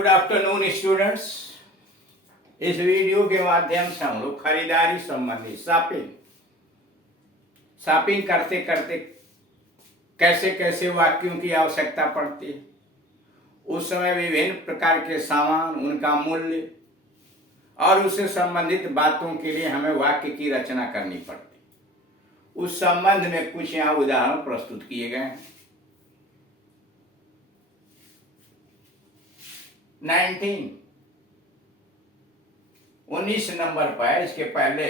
Good afternoon students. इस video के माध्यम से हम लोग खरीदारी संबंधी शॉपिंग करते करते कैसे कैसे वाक्यों की आवश्यकता पड़ती है, उस समय विभिन्न प्रकार के सामान, उनका मूल्य और उससे संबंधित बातों के लिए हमें वाक्य की रचना करनी पड़ती है। उस संबंध में कुछ यहाँ उदाहरण प्रस्तुत किए गए हैं। 19 नंबर पर, इसके पहले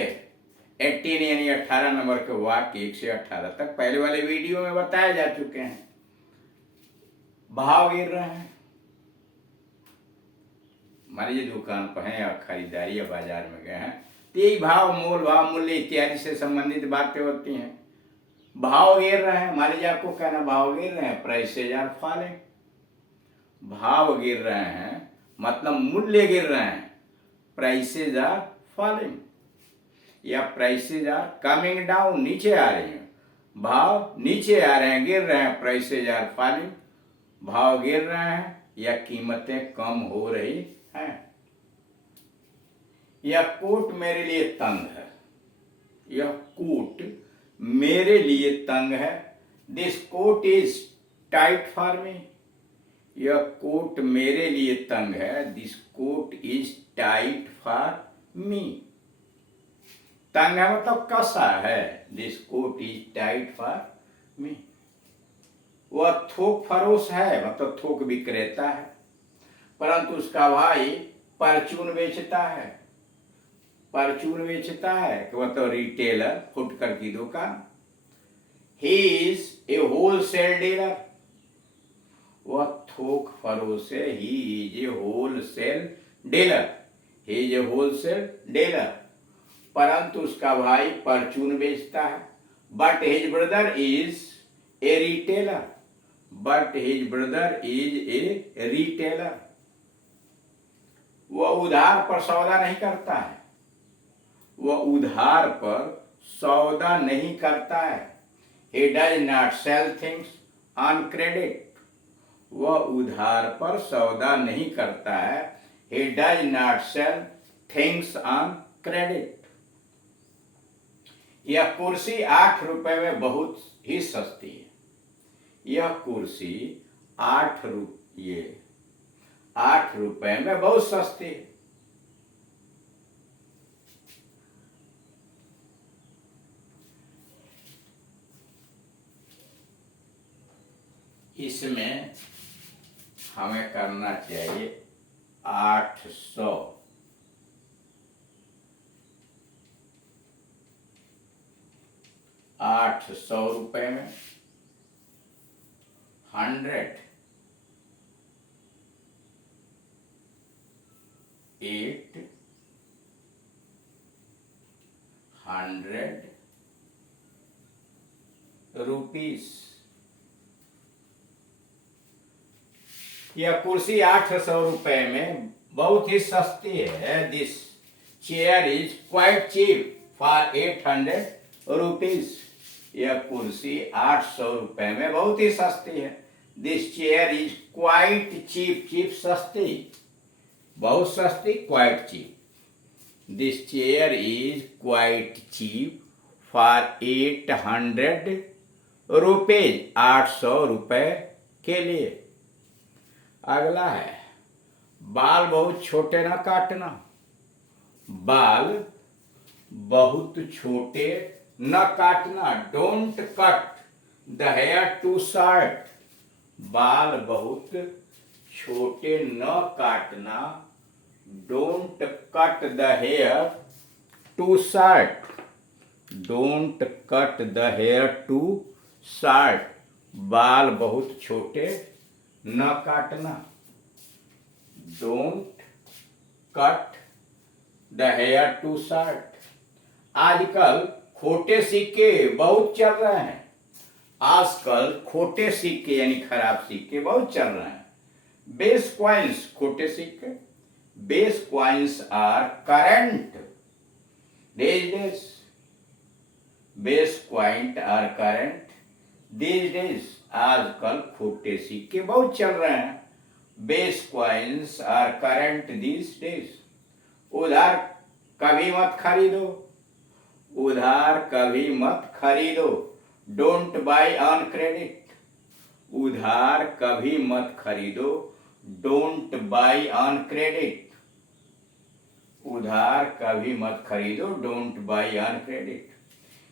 18 यानी 18 नंबर के वाक्य 1 से 18 तक पहले वाले वीडियो में बताए जा चुके हैं। भाव गिर रहे हैं, मान लीजिए दुकान पर हैं या खरीदारी या बाजार में गए हैं, तो यही भाव, मोल भाव, मूल्य इत्यादि से संबंधित बातें होती हैं। भाव गिर रहे हैं, मान लीजिए आपको कहना भाव गिर रहे हैं, प्राइसेज आर फॉलिंग। भाव गिर रहे हैं मतलब मूल्य गिर रहे हैं, प्राइसेज आर फॉलिंग, या प्राइसेज आर कमिंग डाउन, नीचे आ रही हैं। भाव नीचे आ रहे हैं, गिर रहे हैं, प्राइसेज आर फॉलिंग, भाव गिर रहे हैं या कीमतें कम हो रही हैं। यह कोट मेरे लिए तंग है, यह कोट मेरे लिए तंग है। This coat is tight for me, यह कोट मेरे लिए तंग है। This coat is tight for me. तंग है मतलब कसा है। This coat is tight for me. वह थोक फरोश है मतलब थोक विक्रेता है, परंतु उसका भाई परचून बेचता है। परचून बेचता है मतलब रिटेलर, फुटकर की दुकान। He is a wholesale dealer, वह थोक फरोश है। He is a wholesale dealer, he is a wholesale dealer, परंतु उसका भाई परचून बेचता है। But his brother is a retailer, but his brother is a retailer. वह उधार पर सौदा नहीं करता है, वह उधार पर सौदा नहीं करता है। He does not sell things on credit, वह उधार पर सौदा नहीं करता है। He does not sell things on credit। यह कुर्सी 8 रुपए में बहुत ही सस्ती है। यह कुर्सी 8 रुपए में बहुत सस्ती है। इसमें हमें करना चाहिए 800। 800 रुपए में 100 रुपीस। यह कुर्सी 800 रुपए में बहुत ही सस्ती है। This chair is quite cheap for 800 rupees. यह कुर्सी 800 रुपए में बहुत ही सस्ती है। This chair is quite cheap, cheap सस्ती, बहुत सस्ती, quite cheap. This chair is quite cheap for 800 rupees, 800 रुपए के लिए। अगला है बाल बहुत छोटे ना काटना। बाल बहुत छोटे न काटना, don't cut the hair too short. बाल बहुत छोटे न काटना, don't cut the hair too short, don't cut the hair too short. बाल बहुत छोटे न काटना, don't cut the hair too short. आजकल खोटे सिक्के बहुत चल रहे हैं। आजकल खोटे सिक्के यानी खराब सिक्के बहुत चल रहे हैं। बेस कॉइन्स, खोटे सिक्के, base coins are current these days। Base coin are current these days। आजकल खोटे सिक्के बहुत चल रहे हैं। Base coins are current these days. उधार कभी मत खरीदो, उधार कभी मत खरीदो। डोंट बाय ऑन क्रेडिट, उधार कभी मत खरीदो। डोंट बाय ऑन क्रेडिट, उधार कभी मत खरीदो। Don't buy on credit.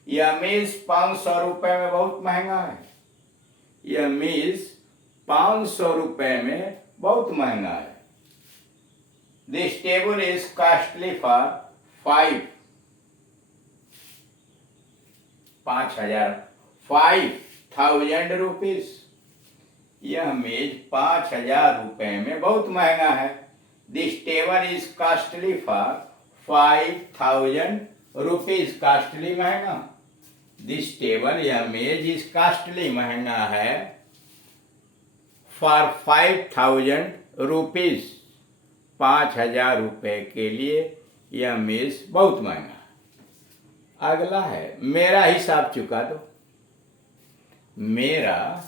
यह मेज 500 रुपए में बहुत महंगा है, यह मेज 500 रुपए में बहुत महंगा है। This table is costly for 5,000 rupees. यह मेज 5,000 रुपए में बहुत महंगा है। This table is costly for 5,000 rupees. Costly महंगा। दिस टेबल, यह मेज इज कॉस्टली महंगा है फॉर 5,000 रुपीज। 5,000 रुपए के लिए यह मेज बहुत महंगा है। अगला है मेरा हिसाब चुका दो। मेरा,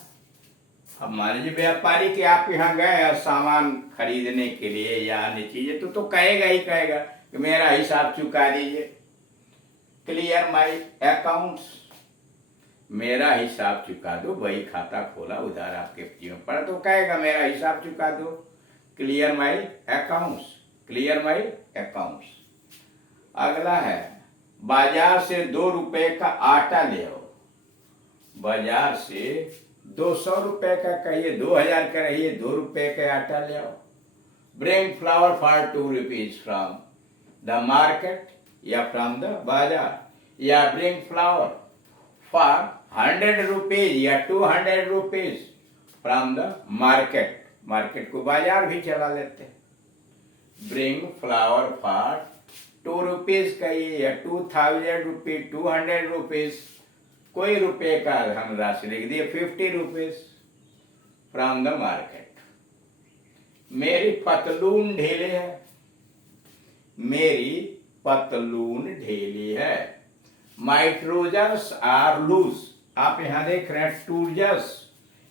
अब मान लीजिए व्यापारी के आप यहाँ गए और सामान खरीदने के लिए या अन्य चीजें, तो कहेगा ही कहेगा कि मेरा हिसाब चुका दीजिए। क्लियर माई अकाउंट्स, मेरा हिसाब चुका दो। वही खाता खोला, उधार आपके जीवन पड़ा, तो कहेगा मेरा हिसाब चुका दो। Clear my accounts, clear my accounts. अगला है बाजार से 2 रुपए का आटा ले आओ। बाजार से 200 रुपए का कहिए, 2,000 का रहिए, 2 रुपए का आटा ले आओ। Bring flower for 2 rupees from the market या फ्रॉम द बाजार, या ब्रिंग फ्लावर फॉर 100 रुपीज या 200 rupees from the market. Market को बाजार भी चला लेते हैं। ब्रिंग फ्लावर फॉर 2 रुपीज कहिए या 2,000 रुपीज, 200 रुपीज, कोई रुपए का हम राशि लिख दिए, 50 रुपीज फ्रॉम द मार्केट। मेरी पतलून ढीली है, मेरी पतलून ढीली है। माई ट्राउजर्स आर लूज। आप यहां देख रहे हैं ट्राउजर्स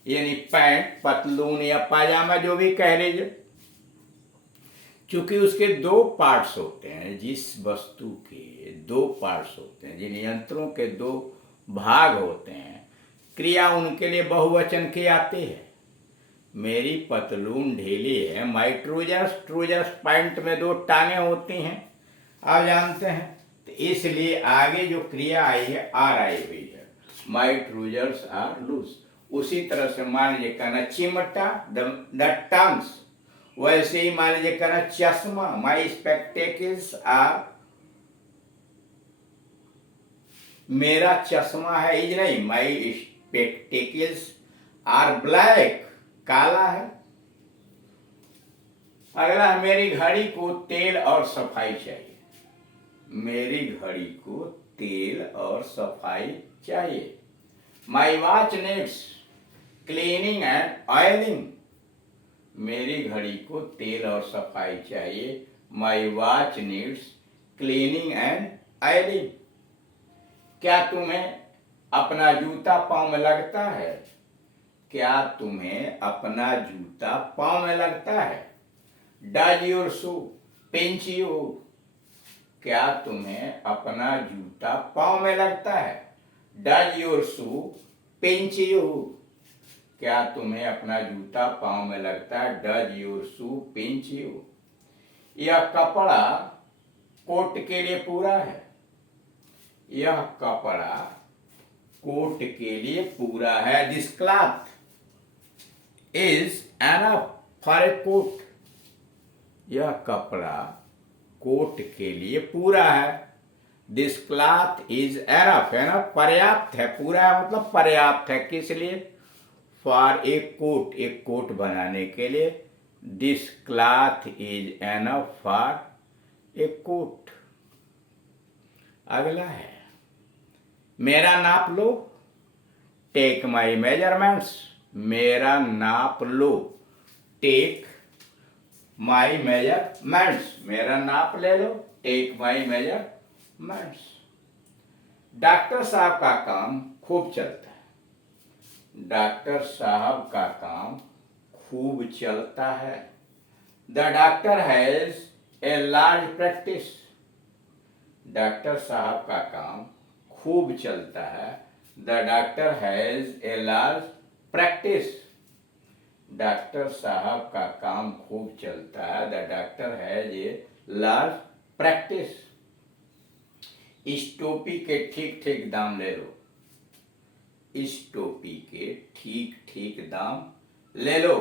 यानी पैंट, पतलून या पाजामा जो भी कह लीजिए, चूंकि उसके 2 पार्ट्स होते हैं। जिस वस्तु के 2 पार्ट्स होते हैं, जिन यंत्रों के 2 भाग होते हैं, क्रिया उनके लिए बहुवचन की आती है। मेरी पतलून ढीली है। माई ट्राउजर्स, ट्राउजर्स पैंट में 2 टांगे होती हैं, आप जानते हैं, तो इसलिए आगे जो क्रिया आई है आर आई हुई है। माई ट्राउजर्स आर लूज। उसी तरह से मान लीजिए कहना चिमटा, द टंग्स, वैसे ही मान लीजिए कहना चश्मा, माई स्पेक्टेकल्स आर, मेरा चश्मा है, इज नहीं, माई स्पेक्टेकल्स आर ब्लैक, काला है। अगला, मेरी घड़ी को तेल और सफाई चाहिए। मेरी घड़ी को तेल और सफाई चाहिए। My watch needs cleaning and oiling. मेरी घड़ी को तेल और सफाई चाहिए। My watch needs cleaning and oiling. क्या तुम्हें अपना जूता पांव में लगता है? क्या तुम्हें अपना जूता पांव में लगता है? Does your shoe pinch you. क्या तुम्हें अपना जूता पांव में लगता है? Does your shoe pinch you. क्या तुम्हें अपना जूता पांव में लगता है? Does your shoe pinch you. यह कपड़ा कोट के लिए पूरा है। यह कपड़ा कोट के लिए पूरा है। This cloth is enough for a coat. यह कपड़ा कोट के लिए पूरा है। This cloth is enough, enough पर्याप्त है, पूरा मतलब पर्याप्त है। किस लिए? फॉर ए कोट, एक कोट बनाने के लिए। This cloth is enough for a coat. अगला है मेरा नाप लो। Take my measurements. मेरा नाप लो। टेक माई मेजरमेंट्स, मेरा नाप ले लो। Take my measurements. डॉक्टर साहब का काम खूब चलता है। डॉक्टर साहब का काम खूब चलता है। The doctor has a large practice. Doctor साहब का काम खूब चलता है। The doctor has a large practice. Doctor साहब का काम खूब चलता है। The doctor has a large practice. इस टोपी के ठीक ठीक दाम ले लो। इस टोपी के ठीक ठीक दाम ले लो।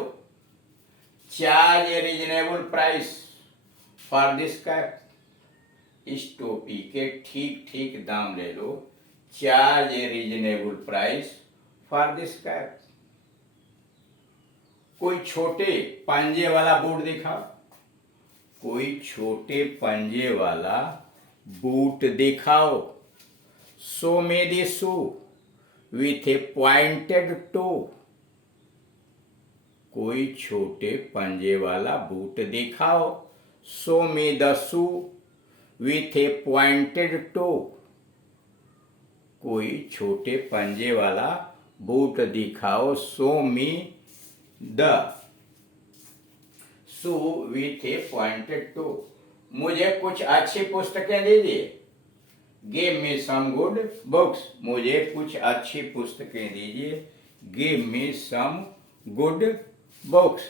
Charge a reasonable price for this cap. इस टोपी के ठीक ठीक दाम ले लो। Charge a reasonable price for this cap. कोई छोटे पंजे वाला बूट दिखाओ। कोई छोटे पंजे वाला बूट दिखाओ। Show me the shoe with a pointed toe. कोई छोटे पंजे वाला बूट दिखाओ। Show me the shoe with a pointed toe. कोई छोटे पंजे वाला बूट दिखाओ। Show me the shoe with a pointed toe. मुझे कुछ अच्छी पुस्तकें दीजिए। Give me some good books. मुझे कुछ अच्छी पुस्तकें दीजिए। Give me some good books.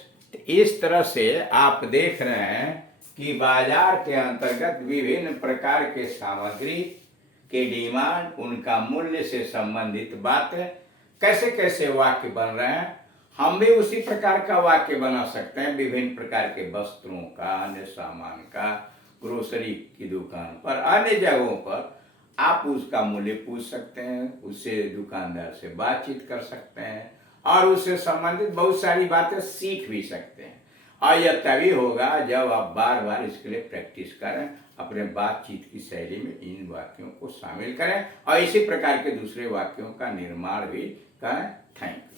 इस तरह से आप देख रहे हैं कि बाजार के अंतर्गत विभिन्न प्रकार के सामग्री के डिमांड, उनका मूल्य से संबंधित बातें, कैसे कैसे वाक्य बन रहे हैं। हम भी उसी प्रकार का वाक्य बना सकते हैं। विभिन्न प्रकार के वस्त्रों का, अन्य सामान का, ग्रोसरी की दुकान पर, अन्य जगहों पर आप उसका मूल्य पूछ सकते हैं। उससे दुकानदार से बातचीत कर सकते हैं और उससे संबंधित बहुत सारी बातें सीख भी सकते हैं। और यह तभी होगा जब आप बार बार इसके लिए प्रैक्टिस करें, अपने बातचीत की शैली में इन वाक्यों को शामिल करें और इसी प्रकार के दूसरे वाक्यों का निर्माण भी करें। Thank you.